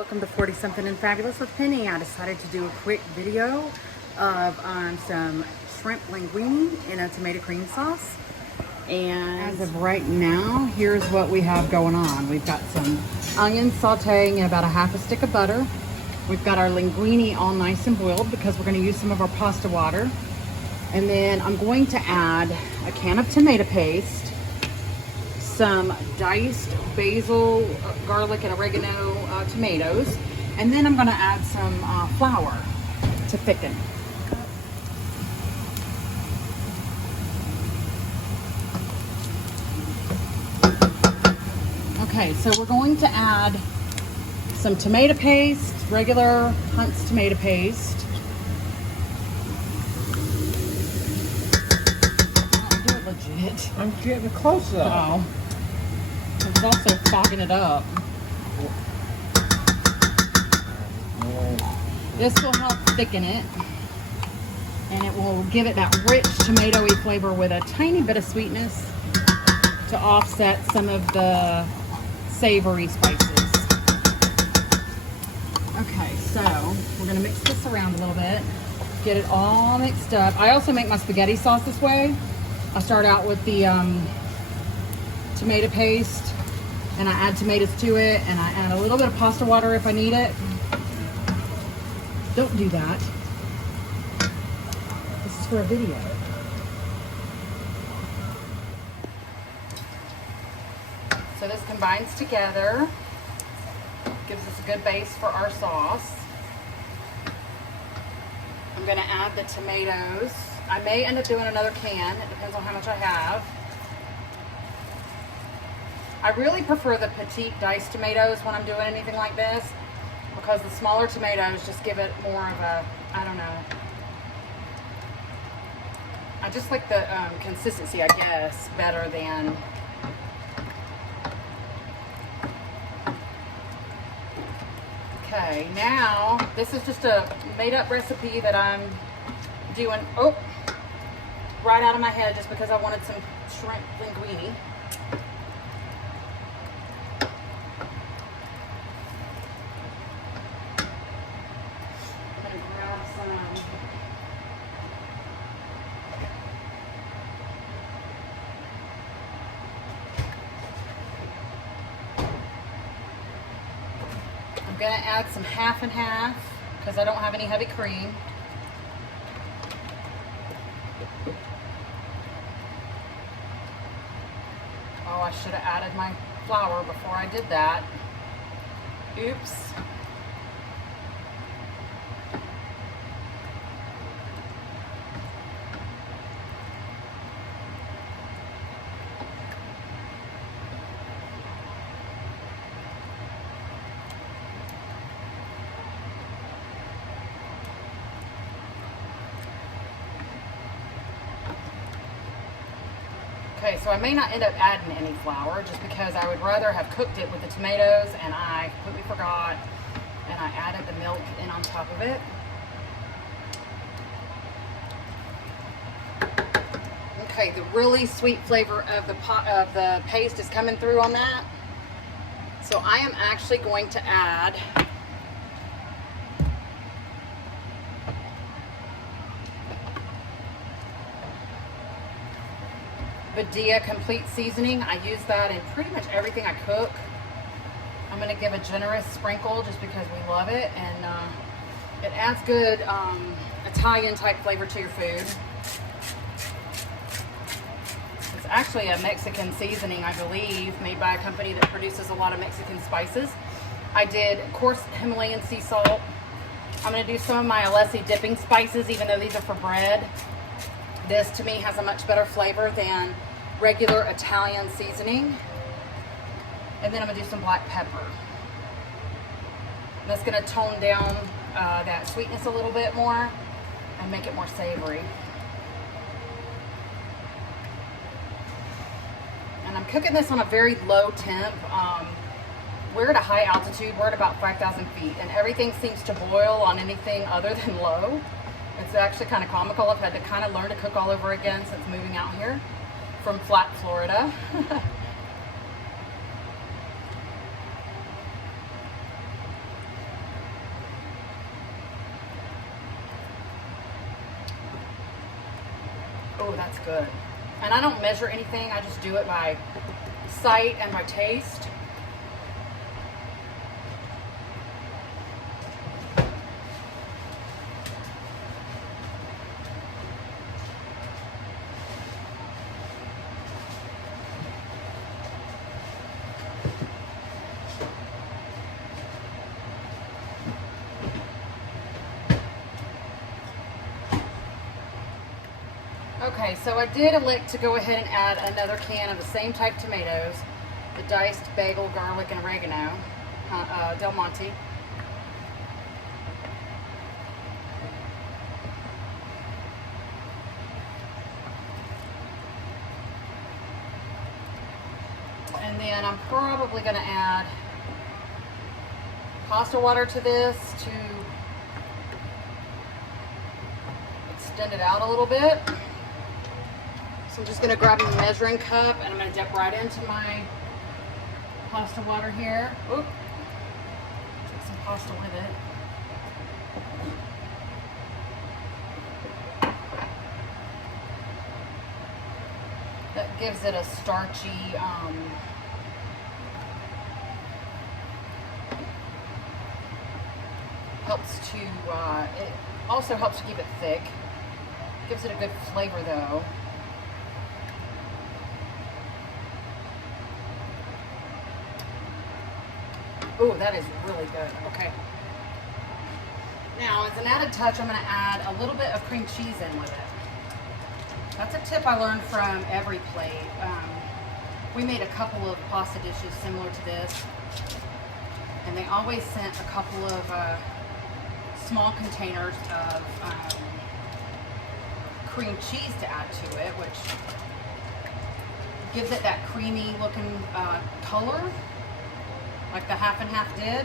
Welcome to 40 Something and Fabulous with Penny. I decided to do a quick video of some shrimp linguine in a tomato cream sauce. And as of right now, here's what we have going on. We've got some onions sauteing in about a half a stick of butter. We've got our linguine all nice and boiled because we're going to use some of our pasta water. And then I'm going to add a can of tomato paste, some diced basil, garlic, and oregano tomatoes, and then I'm going to add some flour to thicken. Okay, so we're going to add some tomato paste, regular Hunt's tomato paste. Oh, do it legit. I'm getting close though. Oh. It's also fogging it up. This will help thicken it, and it will give it that rich tomatoey flavor with a tiny bit of sweetness to offset some of the savory spices. Okay, so we're gonna mix this around a little bit, get it all mixed up. I also make my spaghetti sauce this way. I start out with the tomato paste, and I add tomatoes to it, and I add a little bit of pasta water if I need it. Don't do that. This is for a video. So this combines together, gives us a good base for our sauce. I'm gonna add the tomatoes. I may end up doing another can. It depends on how much I have. I really prefer the petite diced tomatoes when I'm doing anything like this, because the smaller tomatoes just give it more of a, I don't know. I just like the consistency, I guess, better than. Okay, now this is just a made up recipe that I'm doing, right out of my head just because I wanted some shrimp linguine. I'm gonna add some half and half because I don't have any heavy cream. Oh, I should have added my flour before I did that. Oops. Okay, so I may not end up adding any flour just because I would rather have cooked it with the tomatoes, and I completely forgot, and I added the milk in on top of it. Okay, the really sweet flavor of the paste is coming through on that. So I am actually going to add Badia complete seasoning. I use that in pretty much everything I cook. I'm going to give a generous sprinkle just because we love it, and it adds good Italian type flavor to your food. It's actually a Mexican seasoning, I believe, made by a company that produces a lot of Mexican spices. I did coarse Himalayan sea salt. I'm going to do some of my Alessi dipping spices, even though these are for bread. This to me has a much better flavor than regular Italian seasoning. And then I'm gonna do some black pepper. And that's gonna tone down that sweetness a little bit more and make it more savory. And I'm cooking this on a very low temp. We're at a high altitude, we're at about 5,000 feet, and everything seems to boil on anything other than low. It's actually kind of comical. I've had to kind of learn to cook all over again since moving out here from flat Florida. Oh, that's good. And I don't measure anything. I just do it by sight and by taste. Okay, so I did elect to go ahead and add another can of the same type tomatoes, the diced basil, garlic, and oregano, Del Monte. And then I'm probably going to add pasta water to this to extend it out a little bit. So I'm just going to grab a measuring cup and I'm going to dip right into my pasta water here. Oop. Take some pasta with it. That gives it a starchy, helps to, it also helps to keep it thick. Gives it a good flavor though. Ooh, that is really good. Okay. Now, as an added touch, I'm going to add a little bit of cream cheese in with it. That's a tip I learned from Every Plate. We made a couple of pasta dishes similar to this, and they always sent a couple of small containers of cream cheese to add to it, which gives it that creamy looking color, like the half and half did.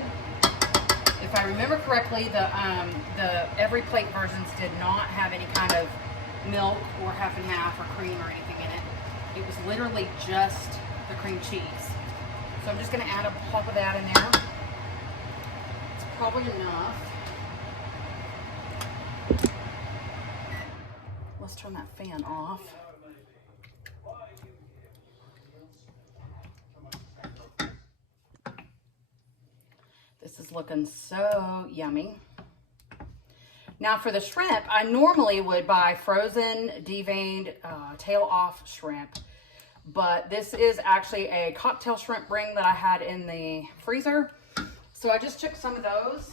If I remember correctly, the Every Plate versions did not have any kind of milk or half and half or cream or anything in it. It was literally just the cream cheese. So I'm just going to add a pop of that in there. It's probably enough. Let's turn that fan off. This is looking so yummy. Now for the shrimp, I normally would buy frozen, deveined, tail-off shrimp, but this is actually a cocktail shrimp ring that I had in the freezer. So I just took some of those.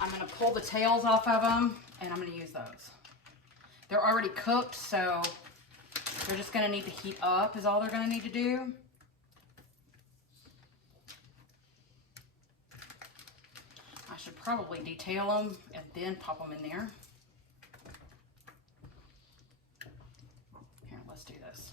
I'm going to pull the tails off of them, and I'm going to use those. They're already cooked, so they're just going to need to heat up is all they're going to need to do. I should probably detail them and then pop them in there. Here, let's do this.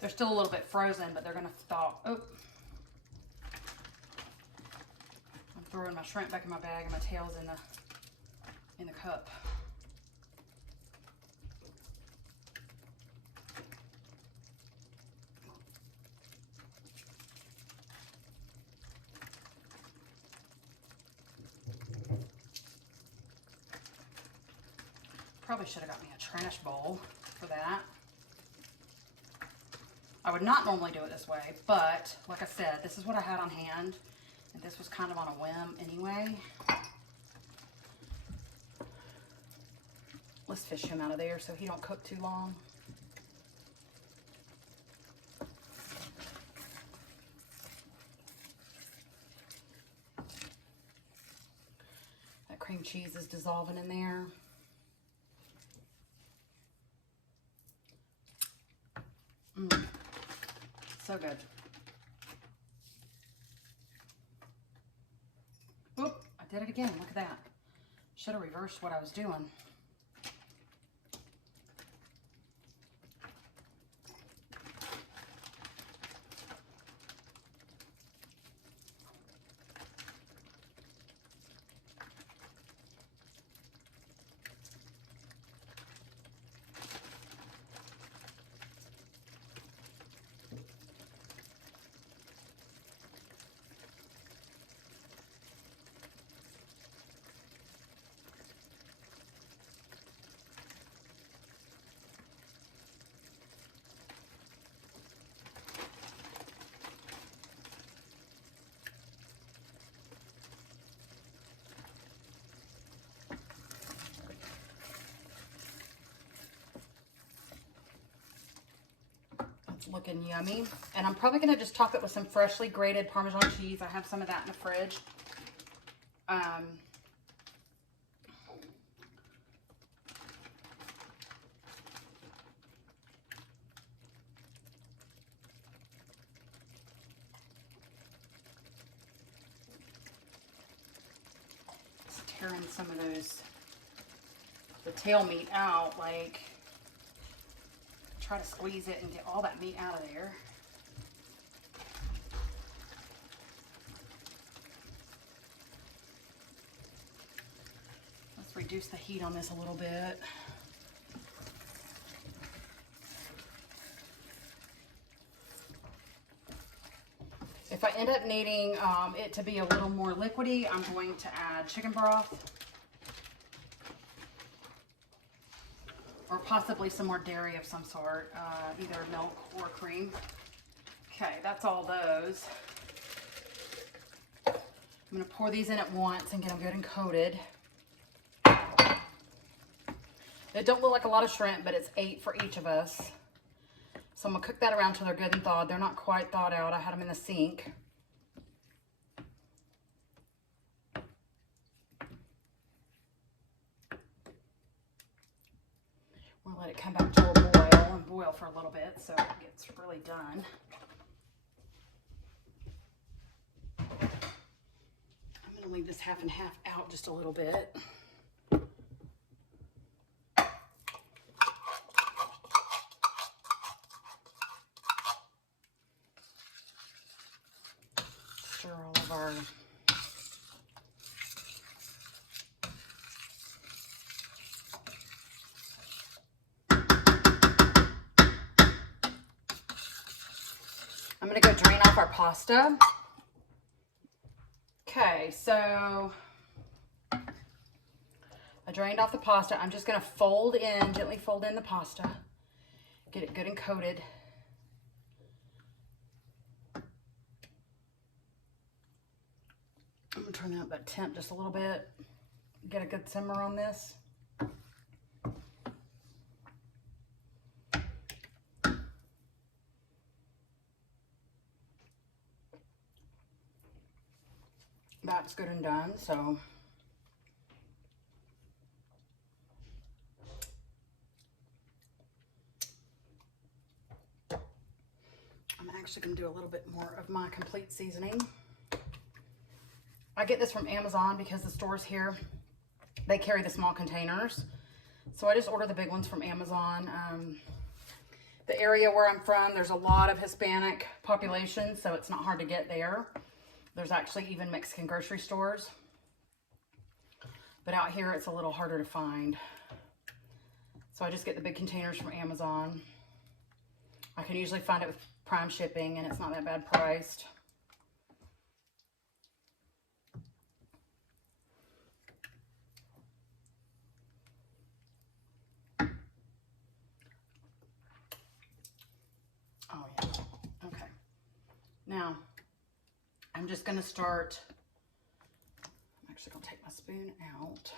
They're still a little bit frozen, but they're going to thaw. Oh. I'm throwing my shrimp back in my bag and my tail's in the cup. Probably should have got me a trash bowl for that. I would not normally do it this way, but like I said, this is what I had on hand, and this was kind of on a whim anyway. Let's fish him out of there so he don't cook too long. That cream cheese is dissolving in there. So good. Oop, I did it again. Look at that. Should have reversed what I was doing. looking yummy. And I'm probably gonna just top it with some freshly grated Parmesan cheese. I have some of that in the fridge. Just tearing some of the tail meat out, like try to squeeze it and get all that meat out of there. Let's reduce the heat on this a little bit. If I end up needing it to be a little more liquidy, I'm going to add chicken broth. Or possibly some more dairy of some sort, either milk or cream. Okay, that's all those. I'm gonna pour these in at once and get them good and coated. It don't look like a lot of shrimp, but it's 8 for each of us. So I'm gonna cook that around till they're good and thawed. They're not quite thawed out. I had them in the sink. We'll let it come back to a boil and boil for a little bit so it gets really done. I'm gonna leave this half and half out just a little bit. Stir all of our I'm gonna go drain off our pasta. Okay, so I drained off the pasta. I'm just gonna gently fold in the pasta, get it good and coated. I'm gonna turn up that temp just a little bit, get a good simmer on this. That's good and done, so I'm actually going to do a little bit more of my complete seasoning. I get this from Amazon because the stores here, they carry the small containers. So I just order the big ones from Amazon. The area where I'm from, there's a lot of Hispanic population, so it's not hard to get there. There's actually even Mexican grocery stores. But out here, it's a little harder to find. So I just get the big containers from Amazon. I can usually find it with Prime shipping, and it's not that bad priced. Oh yeah, okay. Now, I'm just gonna start, I'm actually gonna take my spoon out.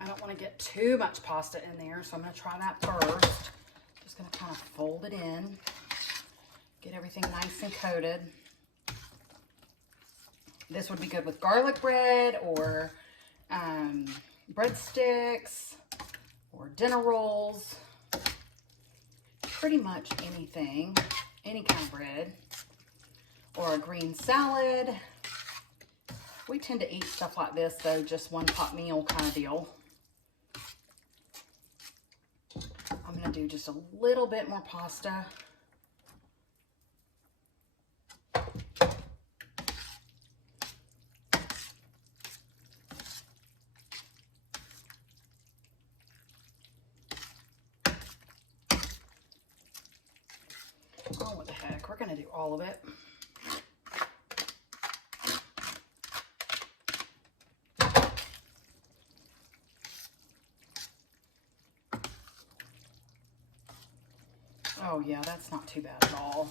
I don't want to get too much pasta in there, so I'm going to try that first. Just going to kind of fold it in, get everything nice and coated. This would be good with garlic bread or breadsticks or dinner rolls. Pretty much anything, any kind of bread, or a green salad. We tend to eat stuff like this though, just one pot meal kind of deal. I'm going to do just a little bit more pasta. Oh, what the heck, we're going to do all of it. Oh yeah, that's not too bad at all.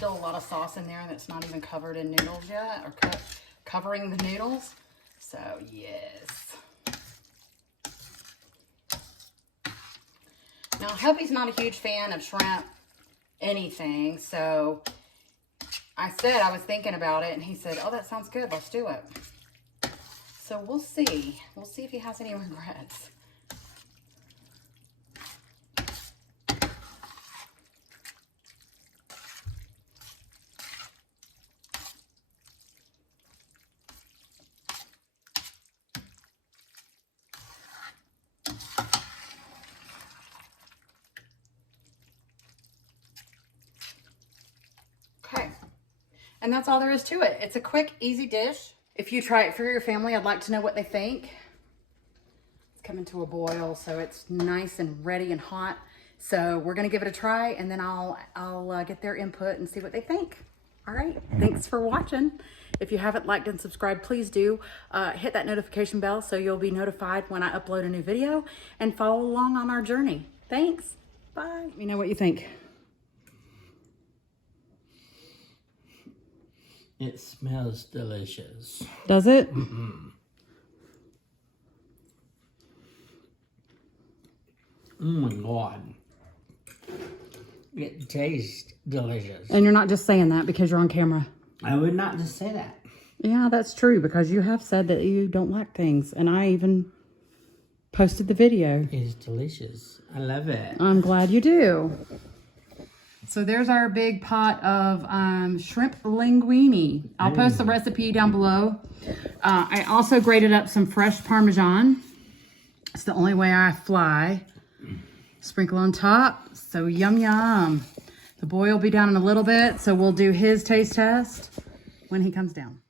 still a lot of sauce in there that's not even covered in noodles yet, or covering the noodles. So yes. Now hubby's not a huge fan of shrimp anything, so I said I was thinking about it, and he said, oh, that sounds good, let's do it. So we'll see. We'll see if he has any regrets. Okay, and that's all there is to it. It's a quick, easy dish. If you try it for your family, I'd like to know what they think. It's coming to a boil, so it's nice and ready and hot. So we're gonna give it a try, and then I'll get their input and see what they think. All right, thanks for watching. If you haven't liked and subscribed, please do. Hit that notification bell so you'll be notified when I upload a new video, and follow along on our journey. Thanks, bye. Let me know what you think. It smells delicious. Does it? Mm-hmm. Oh my God. It tastes delicious. And you're not just saying that because you're on camera. I would not just say that. Yeah, that's true, because you have said that you don't like things, and I even posted the video. It's delicious. I love it. I'm glad you do. So there's our big pot of shrimp linguine. I'll post the recipe down below. I also grated up some fresh Parmesan. It's the only way I fly. Sprinkle on top. So yum, yum. The boy will be down in a little bit, so we'll do his taste test when he comes down.